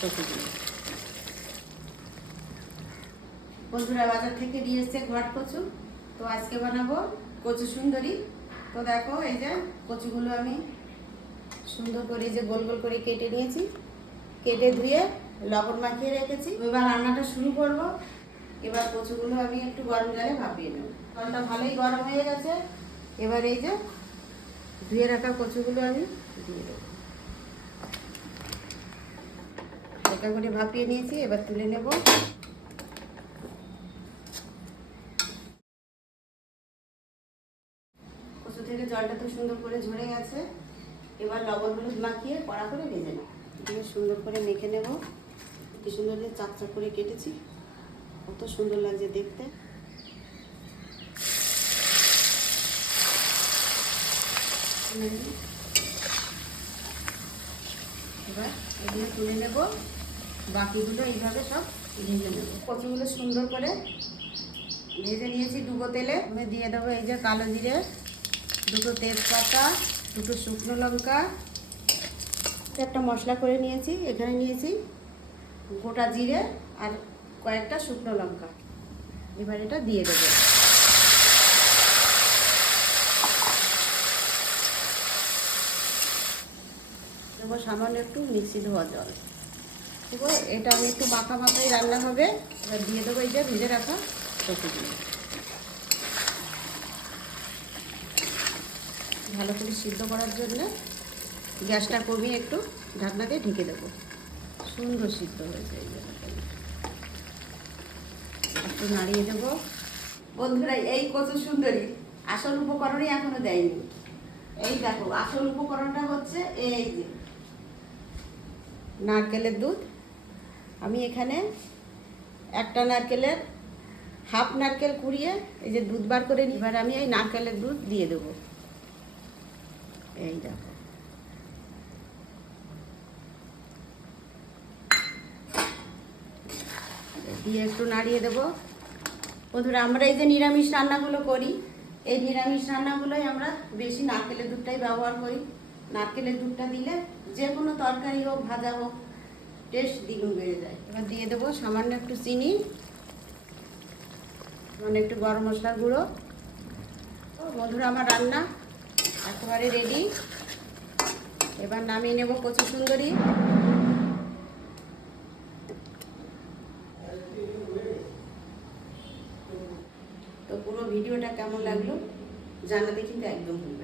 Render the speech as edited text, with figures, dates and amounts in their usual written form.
কচুগুলো। বন্ধুরা বাজার থেকে নিয়ে এসছে ঘট কচু, তো আজকে বানাবো কচু সুন্দরী। তো দেখো এই যে কচুগুলো আমি সুন্দর করে যে গোল গোল করে কেটে নিয়েছি, কেটে ধুয়ে লবণ মাখিয়ে রেখেছি। এবার রান্নাটা শুরু করব। এবার কচুগুলো আমি একটু গরম জলে ভাপিয়ে নেব। জলটা ভালোই গরম হয়ে গেছে। এবার এই যে ধুয়ে রাখা কচুগুলো আমি দিয়ে দেবো। হালকা করে ভাপিয়ে নিয়েছি, এবার তুলে নেব। কচু থেকে জলটা তো সুন্দর করে ঝরে গেছে। এবার লবণ হলুদ মাখিয়ে কড়া করে ভেজে নেব। দিয়ে সুন্দর করে মেখে নেব। কি সুন্দর করে চাকচাক করে কেটেছি, কত সুন্দর লাগছে দেখতে। এবার এগুলো তুলে নেব, বাকিগুলো এইভাবে সব ভেজে নেব। কচুগুলো সুন্দর করে ভেজে নিয়েছি ডুবো তেলে। আমি দিয়ে দেবো এই যে কালো জিরে, দুটো তেজপাতা, দুটো শুকনো লঙ্কা, একটা মশলা করে নিয়েছি। এখানে নিয়েছি গোটা জিরে আর কয়েকটা শুকনো লঙ্কা। এবার এটা দিয়ে দেবো। দেবো সামান্য একটু মিক্সি ধোয়া জল। দেবো এটা আমি একটু মাখা মাখাই রান্না হবে। এবার দিয়ে দেবো এই যে ভেজে রাখা কচুগুলো। ভালো করে সিদ্ধ করার জন্য গ্যাসটা কমিয়ে একটু ঢাকনাকে ঢেকে দেবো। সুন্দর সিদ্ধ হয়েছে এই জায়গাটা। একটু নাড়িয়ে দেবো। বন্ধুরা এই কচু সুন্দরী আসল উপকরণই এখনো দেয়নি। এই দেখো আসল উপকরণটা হচ্ছে এই যে নারকেলের দুধ। আমি এখানে একটা নারকেলের হাফ নারকেল কুড়িয়ে এই যে দুধ বার করে নিই। এবার আমি এই নারকেলের দুধ দিয়ে দেবো। এই দেখো দিয়ে একটু নাড়িয়ে দেবো। বন্ধুরা আমরা এই যে নিরামিষ রান্নাগুলো করি, এই নিরামিষ রান্নাগুলোই আমরা বেশি নারকেলের দুধটাই ব্যবহার করি। নারকেলের দুধটা দিলে যে কোনো তরকারি হোক ভাজা হোক টেস্ট দ্বিগুণ বেড়ে যায়। এবার দিয়ে দেবো সামান্য একটু চিনি, মানে একটু গরম মশলার গুঁড়ো। বন্ধুরা আমার রান্না একেবারে রেডি। এবার নামিয়ে নেব কচু সুন্দরী। তো পুরো ভিডিওটা কেমন লাগলো জানাতে কিন্তু একদম ভুলবেন না।